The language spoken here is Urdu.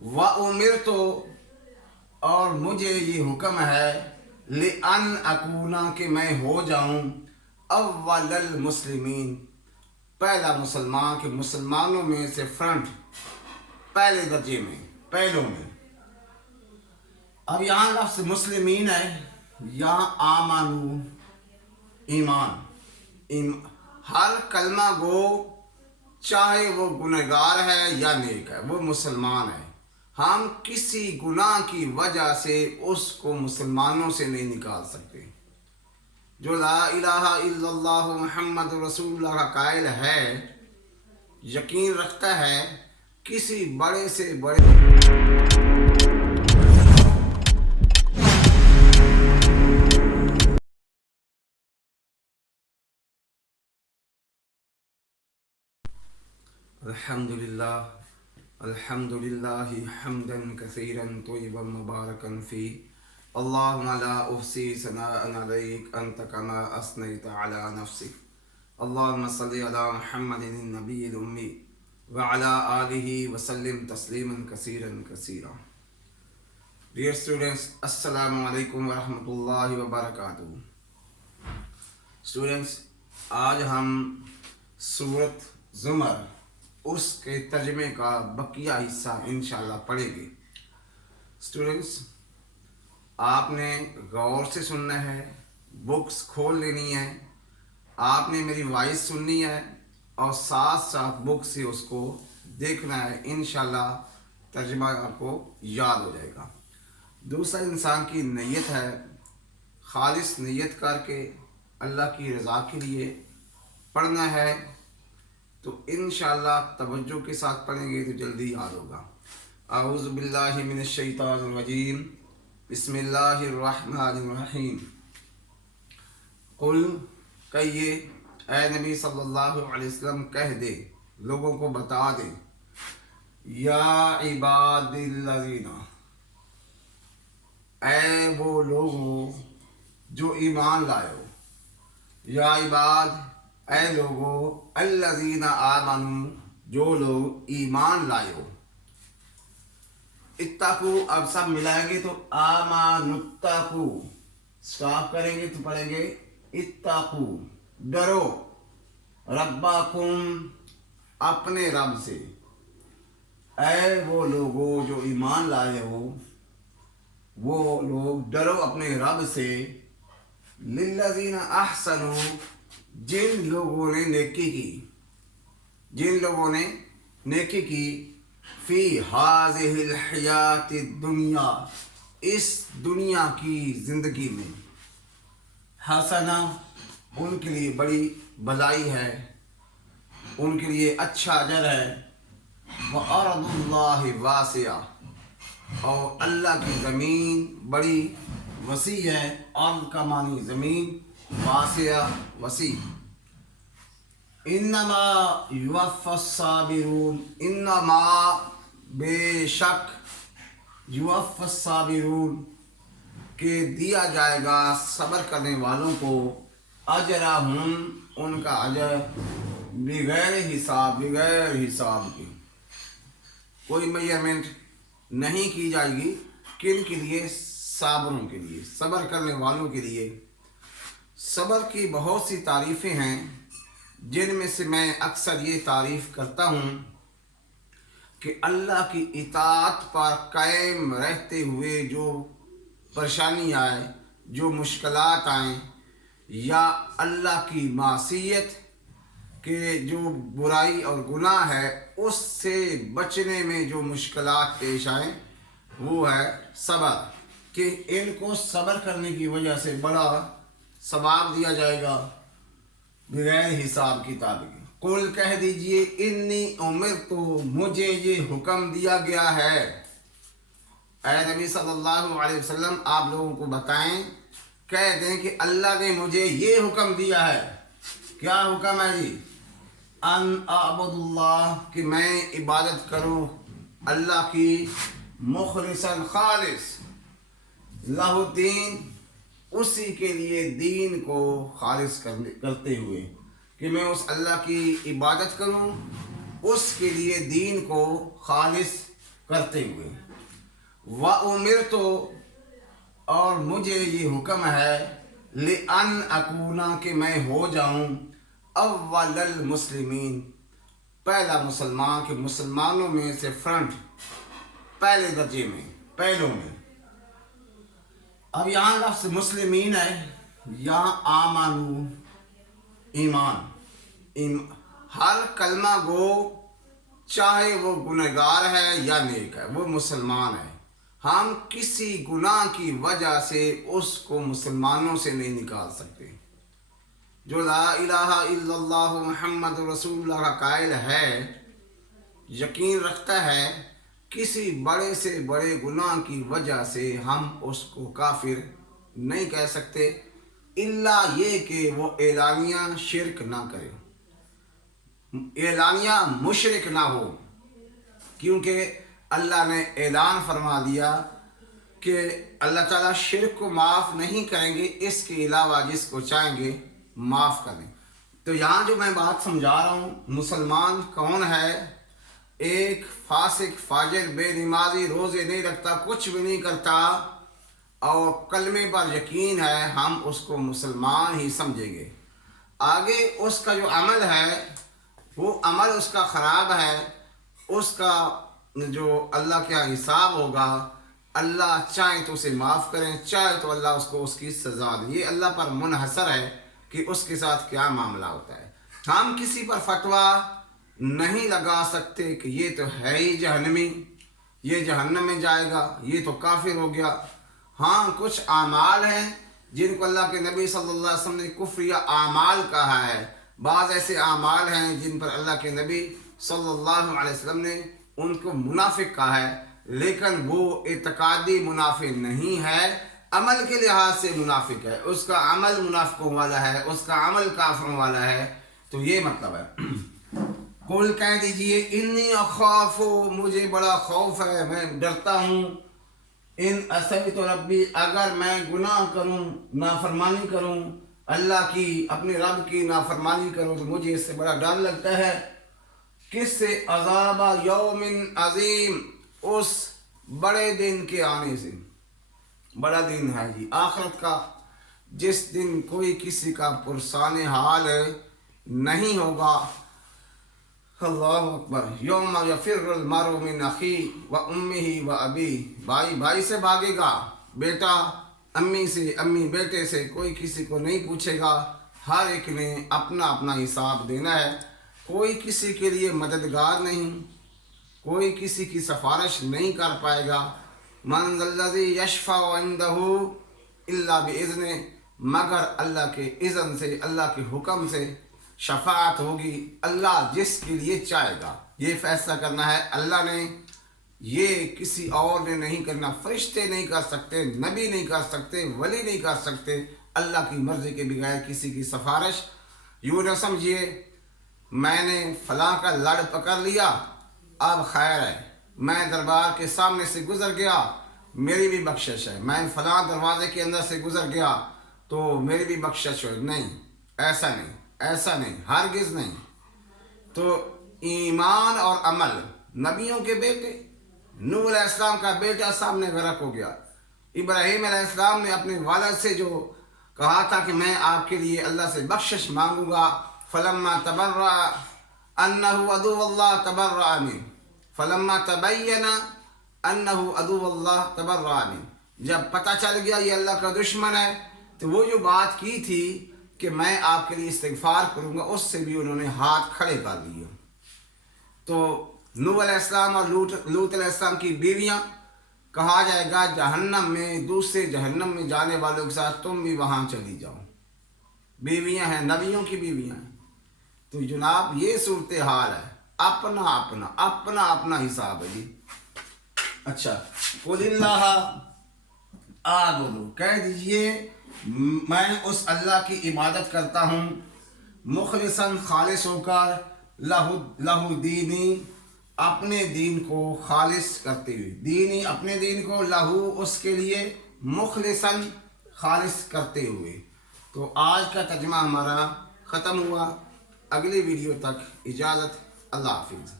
وَأُمِرْتُ اور مجھے یہ حکم ہے لِأَنْ أَكُونَ کہ میں ہو جاؤں اول المسلمین پہلا مسلمان کہ مسلمانوں میں سے فرنٹ پہلے درجے میں پہلوں میں۔ اب یہاں لفظ مسلمین ہے، یہاں آمنو ایمان، ہر کلمہ گو چاہے وہ گنہگار ہے یا نیک ہے وہ مسلمان ہے، ہم کسی گناہ کی وجہ سے اس کو مسلمانوں سے نہیں نکال سکتے۔ جو لا الہ الا اللہ محمد رسول اللہ کا قائل ہے، یقین رکھتا ہے کسی بڑے سے بڑے الحمد للہ حمدا کثیرا طیبا مبارکا فی اللہم لا احصی ثناء علیک انت کما اثنیت علی نفسک اللہم صلی علی محمد النبی الامی وعلی آلہ وسلم تسلیما کثیرا کثیرا۔ ڈیئر اسٹوڈنٹس، السلام علیکم ورحمۃ اللہ وبرکاتہ۔ اسٹوڈنٹس، آج ہم سورۃ زمر اس کے ترجمے کا بقیہ حصہ انشاءاللہ پڑھیں گے۔ اسٹوڈنٹس، آپ نے غور سے سننا ہے، بکس کھول لینی ہے، آپ نے میری وائس سننی ہے اور ساتھ ساتھ بک سے اس کو دیکھنا ہے، انشاءاللہ ترجمہ آپ کو یاد ہو جائے گا۔ دوسرا انسان کی نیت ہے، خالص نیت کر کے اللہ کی رضا کے لیے پڑھنا ہے، تو انشاءاللہ توجہ کے ساتھ پڑھیں گے تو جلدی یاد ہوگا۔ اعوذ باللہ من الشیطان الرجیم، بسم اللہ الرحمن الرحیم۔ قل کہیے اے نبی صلی اللہ علیہ وسلم کہہ دے، لوگوں کو بتا دے، یا عباد الذین، اے وہ لوگوں جو ایمان لائے ہو، یا عباد اے لوگو الذین آمنوا جو لوگ ایمان لائے ہو، اتقو اب سب ملائیں گے تو آمنوا اتقو، اسٹاپ کریں گے تو پڑھیں گے اتقو ڈرو، ربکم اپنے رب سے، اے وہ لوگو جو ایمان لائے ہو وہ لوگ ڈرو اپنے رب سے، للذین احسنوا جن لوگوں نے نیکی کی، جن لوگوں نے نیکی کی، فی ہذہ الحیات الدنیا اس دنیا کی زندگی میں، حسنہ ان کے لیے بڑی بھلائی ہے، ان کے لیے اچھا اجر ہے، وارض اللہ واسعہ اور اللہ کی زمین بڑی وسیع ہے، ارض کا معنی زمین، واسعہ وسیع۔ انما یوفی الصابرون انما بے شک یوفی الصابرون کہ دیا جائے گا صبر کرنے والوں کو اجرہم ان کا اجر بغیر حساب کے، کوئی میجرمنٹ نہیں کی جائے گی، کن کے لیے؟ صابروں کے لیے، صبر کرنے والوں کے لیے۔ صبر کی بہت سی تعریفیں ہیں، جن میں سے میں اکثر یہ تعریف کرتا ہوں کہ اللہ کی اطاعت پر قائم رہتے ہوئے جو پریشانی آئے، جو مشکلات آئیں، یا اللہ کی معصیت کہ جو برائی اور گناہ ہے اس سے بچنے میں جو مشکلات پیش آئیں، وہ ہے صبر، کہ ان کو صبر کرنے کی وجہ سے بڑا ثواب دیا جائے گا بغیر حساب کتاب کے۔ قل کہہ دیجئے انی امرت مجھے یہ حکم دیا گیا ہے، اے نبی صلی اللہ علیہ وسلم آپ لوگوں کو بتائیں، کہہ دیں کہ اللہ نے مجھے یہ حکم دیا ہے۔ کیا حکم ہے جی؟ ان اعبد اللہ کہ میں عبادت کروں اللہ کی، مخلصا خالص، لہ الدین اسی کے لیے دین کو خالص کرتے ہوئے، کہ میں اس اللہ کی عبادت کروں، اس کے لیے دین کو خالص کرتے ہوئے و امر تو اور مجھے یہ حکم ہے لأن اکونا کہ میں ہو جاؤں اول المسلمین پہلا مسلمان کہ مسلمانوں میں سے فرنٹ پہلے درجے میں پہلوں میں. اب یہاں لفظ مسلمین ہے، یہاں آمانو ایمان ہر کلمہ گو چاہے وہ گنہگار ہے یا نیک ہے وہ مسلمان ہے. ہم کسی گناہ کی وجہ سے اس کو مسلمانوں سے نہیں نکال سکتے. جو لا الہ الا اللہ محمد رسول اللہ کا قائل ہے، یقین رکھتا ہے، کسی بڑے سے بڑے گناہ کی وجہ سے ہم اس کو کافر نہیں کہہ سکتے الا یہ کہ وہ اعلانیہ شرک نہ کرے، اعلانیہ مشرک نہ ہو. کیونکہ اللہ نے اعلان فرما دیا کہ اللہ تعالیٰ شرک کو معاف نہیں کریں گے، اس کے علاوہ جس کو چاہیں گے معاف کریں. تو یہاں جو میں بات سمجھا رہا ہوں، مسلمان کون ہے؟ ایک فاسق فاجر بے نمازی، روزے نہیں رکھتا، کچھ بھی نہیں کرتا اور کلمے پر یقین ہے، ہم اس کو مسلمان ہی سمجھیں گے. آگے اس کا جو عمل ہے وہ عمل اس کا خراب ہے، اس کا جو اللہ کے حساب ہوگا، اللہ چاہے تو اسے معاف کریں، چاہے تو اللہ اس کو اس کی سزا دے. یہ اللہ پر منحصر ہے کہ اس کے ساتھ کیا معاملہ ہوتا ہے. ہم کسی پر فتویٰ نہیں لگا سکتے کہ یہ تو ہے ہی جہنمی، یہ جہنم میں جائے گا، یہ تو کافر ہو گیا. ہاں کچھ اعمال ہیں جن کو اللہ کے نبی صلی اللہ علیہ وسلم نے کفریہ اعمال کہا ہے. بعض ایسے اعمال ہیں جن پر اللہ کے نبی صلی اللہ علیہ وسلم نے ان کو منافق کہا ہے، لیکن وہ اعتقادی منافق نہیں ہے، عمل کے لحاظ سے منافق ہے. اس کا عمل منافقوں والا ہے، اس کا عمل کافروں والا ہے. تو یہ مطلب ہے. قل کہہ دیجئے انی اخاف، مجھے بڑا خوف ہے، میں ڈرتا ہوں، ان عصیت ربی، اگر میں گناہ کروں، نافرمانی کروں اللہ کی، اپنے رب کی نافرمانی کروں تو مجھے اس سے بڑا ڈر لگتا ہے. کس سے؟ عذاب یوم عظیم، اس بڑے دن کے آنے سے. بڑا دن ہے جی آخرت کا، جس دن کوئی کسی کا پرسان حال نہیں ہوگا. اللہ اکبر. یوم یفر المرء من اخیہ و امہ و ابیہ، بھائی بھائی سے بھاگے گا، بیٹا امی سے، امی بیٹے سے، کوئی کسی کو نہیں پوچھے گا. ہر ایک نے اپنا اپنا حساب دینا ہے. کوئی کسی کے لیے مددگار نہیں، کوئی کسی کی سفارش نہیں کر پائے گا. من ذا الذی یشفع عندہ الا باذنہ، مگر اللہ کے اذن سے، اللہ کے حکم سے شفاعت ہوگی. اللہ جس کے لیے چاہے گا، یہ فیصلہ کرنا ہے اللہ نے، یہ کسی اور نے نہیں کرنا. فرشتے نہیں کر سکتے، نبی نہیں کر سکتے، ولی نہیں کر سکتے. اللہ کی مرضی کے بغیر کسی کی سفارش. یوں نہ سمجھیے میں نے فلاں کا لڑ پکڑ لیا، اب خیر ہے، میں دربار کے سامنے سے گزر گیا، میری بھی بخشش ہے. میں فلاں دروازے کے اندر سے گزر گیا تو میری بھی بخشش ہو. نہیں، ایسا نہیں، ایسا نہیں، ہرگز نہیں. تو ایمان اور عمل، نبیوں کے بیٹے، نوح علیہ السلام کا بیٹا سامنے غرق ہو گیا. ابراہیم علیہ السلام نے اپنے والد سے جو کہا تھا کہ میں آپ کے لیے اللہ سے بخشش مانگوں گا، فلما تبرأ انہ عدو اللہ تبرأ منہ، فلما تبین انہ عدو اللہ تبرأ منہ، جب پتہ چل گیا یہ اللہ کا دشمن ہے تو وہ جو بات کی تھی کہ میں آپ کے لیے استغفار کروں گا، اس سے بھی انہوں نے ہاتھ کھڑے کر دیے. تو نوح علیہ السلام اور لوط علیہ السلام کی بیویاں، کہا جائے گا جہنم میں، دوسرے جہنم میں جانے والوں کے ساتھ تم بھی وہاں چلی جاؤ. بیویاں ہیں، نبیوں کی بیویاں ہیں. تو جناب یہ صورتحال ہے، اپنا اپنا اپنا اپنا حساب ہے جی. اچھا، قل اللہ اعبد، کہہ دیجئے میں اس اللہ کی عبادت کرتا ہوں، مخلصاً خالص ہو کر، لہو دینی، اپنے دین کو خالص کرتے ہوئے، دینی اپنے دین کو، لہو اس کے لیے، مخلصاً خالص کرتے ہوئے. تو آج کا ترجمہ ہمارا ختم ہوا. اگلی ویڈیو تک اجازت، اللہ حافظ.